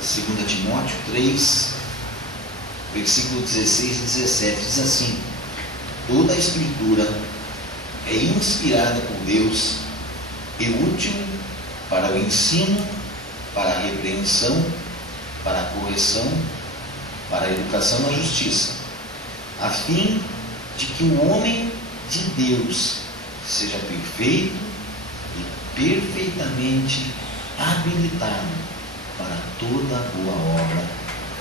2 Timóteo 3, versículo 16 e 17, diz assim: toda a Escritura é inspirada por Deus e útil para o ensino, para a repreensão, para a correção, para a educação na justiça, a fim de que o homem de Deus seja perfeito e perfeitamente habilitado para toda boa obra.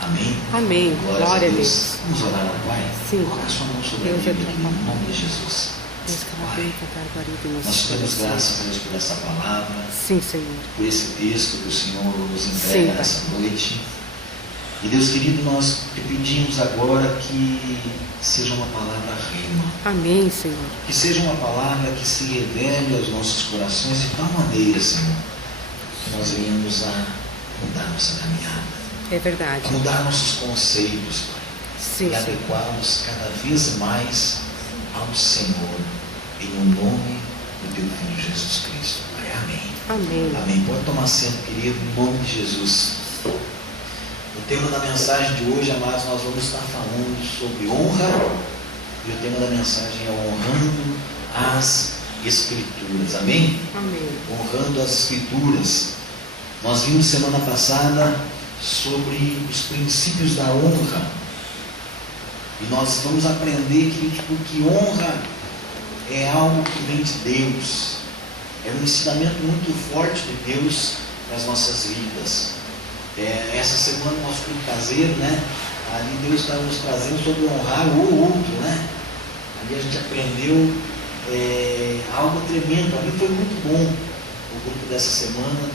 Amém? Amém. Glória a Deus. Vamos orar ao Pai? Sim. Coloca a sua mão sobre a Deus é Bíblia aqui, bom. em nome de Jesus. Pai, nós te damos graças, Deus, por essa palavra, Sim, Senhor. por esse texto que o Senhor nos Sim, entrega Pai. nessa noite. E Deus querido, nós te pedimos agora que seja uma palavra rema, Amém, Senhor. que seja uma palavra que se revele aos nossos corações de tal maneira, Senhor, que nós venhamos a mudar nossa caminhada, É verdade. a mudar nossos conceitos, Pai, Sim, e Senhor. adequá-los cada vez mais ao Senhor, em o nome do teu Filho Jesus Cristo, Pai. Amém. Amém. Amém. Pode tomar assento, querido, em nome de Jesus. O tema da mensagem de hoje, amados, nós vamos estar falando sobre honra, e o tema da mensagem é honrando as Escrituras. Amém? Amém. Honrando as Escrituras. Nós vimos semana passada sobre os princípios da honra. E nós vamos aprender, queridos, porque honra é algo que vem de Deus. É um ensinamento muito forte de Deus nas nossas vidas. Essa semana, no nosso culto caseiro, né? Ali Deus está nos trazendo sobre honrar o outro, né? Ali a gente aprendeu algo tremendo. Ali foi muito bom o culto dessa semana,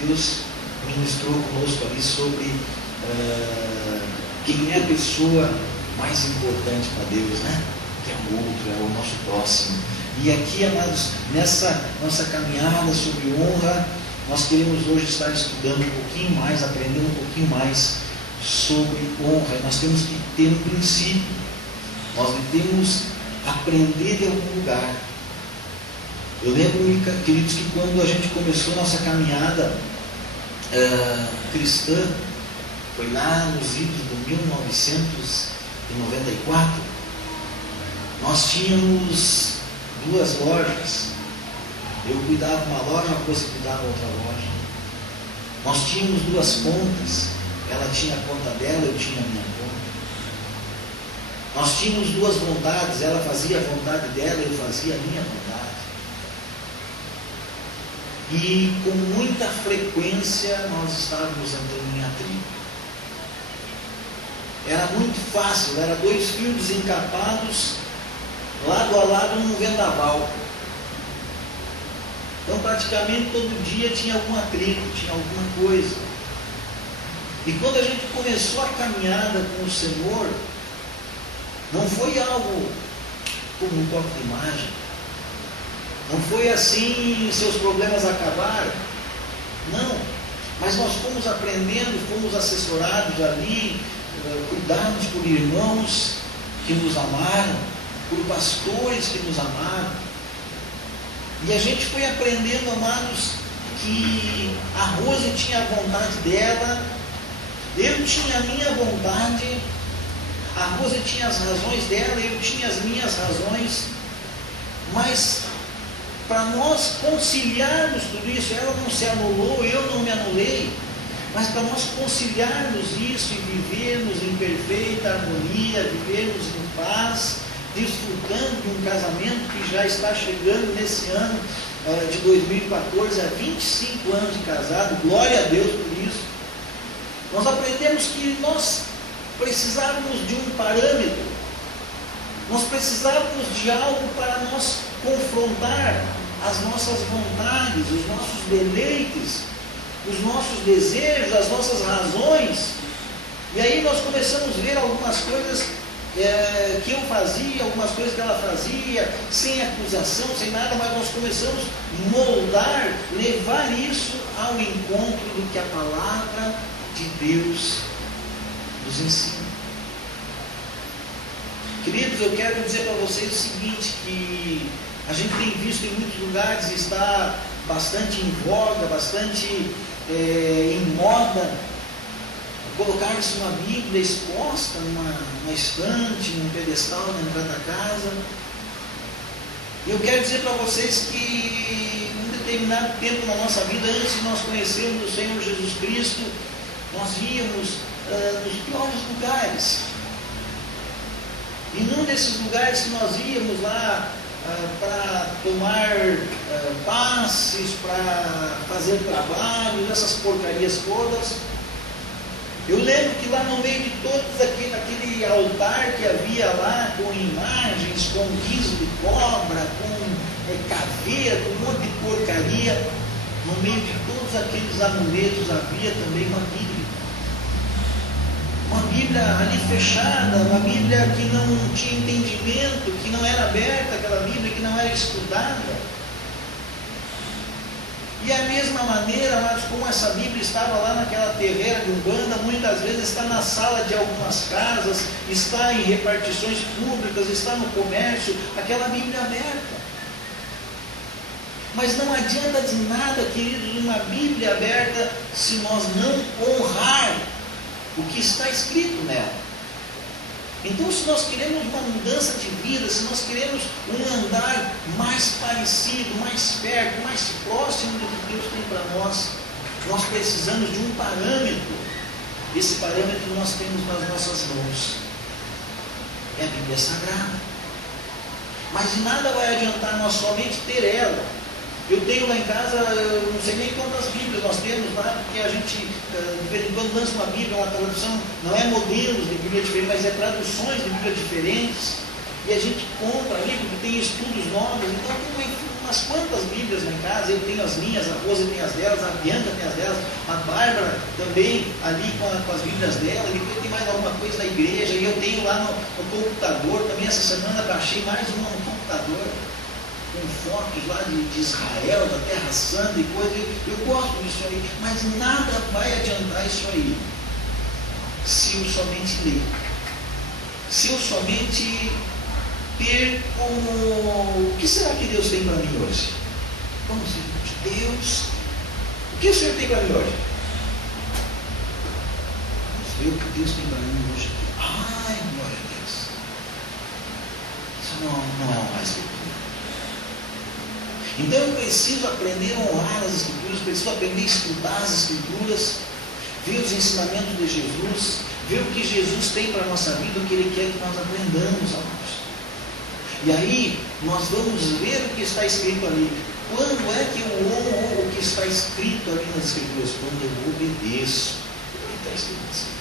que Deus ministrou conosco ali sobre quem é a pessoa mais importante para Deus, né? Que é o outro, é o nosso próximo. E aqui, amados, nessa nossa caminhada sobre honra, nós queremos hoje estar estudando um pouquinho mais, aprendendo um pouquinho mais sobre honra. E nós temos que ter um princípio. Nós devemos aprender de algum lugar. Eu lembro, queridos, que quando a gente começou nossa caminhada cristã, foi lá nos idos de 1994, nós tínhamos 2 lojas. Eu cuidava de uma loja, uma coisa cuidava da outra loja. Nós tínhamos 2 contas. Ela tinha a conta dela, eu tinha a minha conta. Nós tínhamos 2 vontades. Ela fazia a vontade dela, eu fazia a minha vontade. E com muita frequência nós estávamos entrando em atrito. Era muito fácil, era 2 fios desencapados, lado a lado num vendaval. Então praticamente todo dia tinha algum atrito, tinha alguma coisa. E quando a gente começou a caminhada com o Senhor, não foi algo como um toque de mágica. Não foi assim, seus problemas acabaram. Não. Mas nós fomos aprendendo, fomos assessorados ali, cuidados por irmãos que nos amaram, por pastores que nos amaram. E a gente foi aprendendo, amados, que a Rose tinha a vontade dela, eu tinha a minha vontade, a Rose tinha as razões dela, eu tinha as minhas razões, mas para nós conciliarmos tudo isso, ela não se anulou, eu não me anulei, mas para nós conciliarmos isso e vivermos em perfeita harmonia, vivermos em paz, desfrutando de um casamento que já está chegando nesse ano de 2014, há 25 anos de casado, glória a Deus por isso. Nós aprendemos que nós precisávamos de um parâmetro, nós precisávamos de algo para nós confrontar as nossas vontades, os nossos deleites, os nossos desejos, as nossas razões. E aí nós começamos a ver algumas coisas que eu fazia, algumas coisas que ela fazia, sem acusação, sem nada, mas nós começamos a moldar, levar isso ao encontro do que a palavra de Deus nos ensina. Queridos, eu quero dizer para vocês o seguinte, que a gente tem visto em muitos lugares, está bastante em voga, bastante em moda, colocar-se uma Bíblia exposta numa estante, num pedestal na entrada da casa. E eu quero dizer para vocês que em um determinado tempo na nossa vida, antes de nós conhecermos o Senhor Jesus Cristo, nós íamos nos piores lugares. E num desses lugares que nós íamos lá para tomar passes, para fazer trabalhos, essas porcarias todas, eu lembro que lá no meio de todos aquele altar que havia lá, com imagens, com guiso de cobra, com caveira, com um monte de porcaria, no meio de todos aqueles amuletos havia também uma Bíblia. Uma Bíblia ali fechada, uma Bíblia que não tinha entendimento, que não era aberta, aquela Bíblia que não era estudada. E a mesma maneira, amados, como essa Bíblia estava lá naquela terreira de Umbanda, muitas vezes está na sala de algumas casas, está em repartições públicas, está no comércio, aquela Bíblia aberta. Mas não adianta de nada, queridos, uma Bíblia aberta se nós não honrar o que está escrito nela. Então, se nós queremos uma mudança de vida, se nós queremos um andar mais parecido, mais perto, mais próximo do que Deus tem para nós, nós precisamos de um parâmetro. Esse parâmetro nós temos nas nossas mãos. É a Bíblia Sagrada. Mas de nada vai adiantar nós somente ter ela. Eu tenho lá em casa, eu não sei nem quantas Bíblias nós temos lá, porque a gente, de vez em quando, lança uma Bíblia, uma tradução, não é modelos de Bíblia diferentes, mas é traduções de Bíblia diferentes, e a gente compra ali, porque tem estudos novos. Então tem umas quantas Bíblias lá em casa. Eu tenho as minhas, a Rosa tem as delas, a Bianca tem as delas, a Bárbara também ali com as Bíblias dela, e depois tem mais alguma coisa da igreja, e eu tenho lá no computador, também essa semana baixei mais uma no computador, com fotos lá de Israel, da Terra Santa e coisa. Eu gosto disso aí, mas nada vai adiantar isso aí se eu somente ler, se eu somente ter como: o que será que Deus tem para mim hoje? Vamos ver, Deus, o que o Senhor tem para mim hoje? Vamos ver o que Deus tem para mim hoje. Ai, glória a Deus. Isso não é mais que. Então eu preciso aprender a honrar as Escrituras, preciso aprender a estudar as Escrituras, ver os ensinamentos de Jesus, ver o que Jesus tem para a nossa vida, o que Ele quer que nós aprendamos, amados. E aí nós vamos ver o que está escrito ali. Quando é que eu honro o que está escrito ali nas Escrituras? Quando eu obedeço o que está escrito nas Escrituras.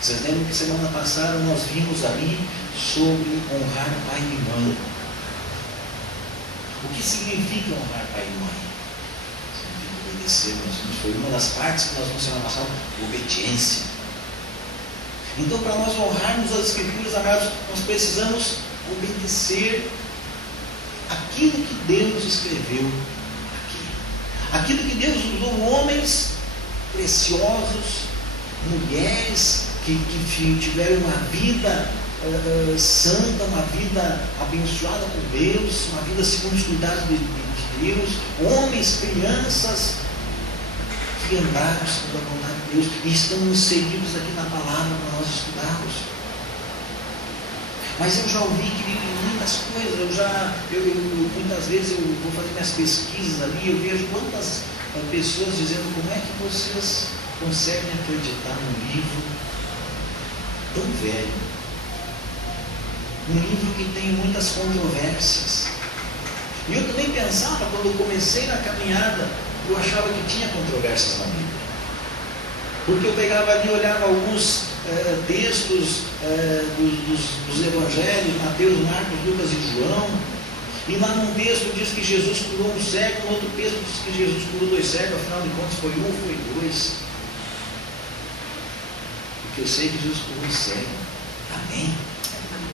Vocês lembram que semana passada nós vimos ali sobre honrar pai e mãe. O que significa honrar pai e mãe? Significa obedecer. Foi uma das partes que nós vimos semana passada, obediência. Então, para nós honrarmos as Escrituras, amados, nós precisamos obedecer aquilo que Deus escreveu aqui. Aquilo que Deus usou, homens preciosos, mulheres que tiveram uma vida santa, uma vida abençoada por Deus, uma vida segundo os cuidados de Deus, homens, crianças que andaram segundo a vontade de Deus e estão inseridos aqui na palavra para nós estudarmos. Mas eu já ouvi, querido, muitas coisas. Muitas vezes eu vou fazer minhas pesquisas ali, eu vejo quantas pessoas dizendo: como é que vocês conseguem acreditar num livro tão velho? Um livro que tem muitas controvérsias. E eu também pensava, quando eu comecei na caminhada, eu achava que tinha controvérsias na Bíblia. Porque eu pegava ali e olhava alguns textos dos evangelhos, Mateus, Marcos, Lucas e João, e lá num texto diz que Jesus curou um cego, no outro texto diz que Jesus curou 2 cegos, afinal de contas foi 1 ou foi 2? Porque eu sei que Jesus curou um cego. Amém?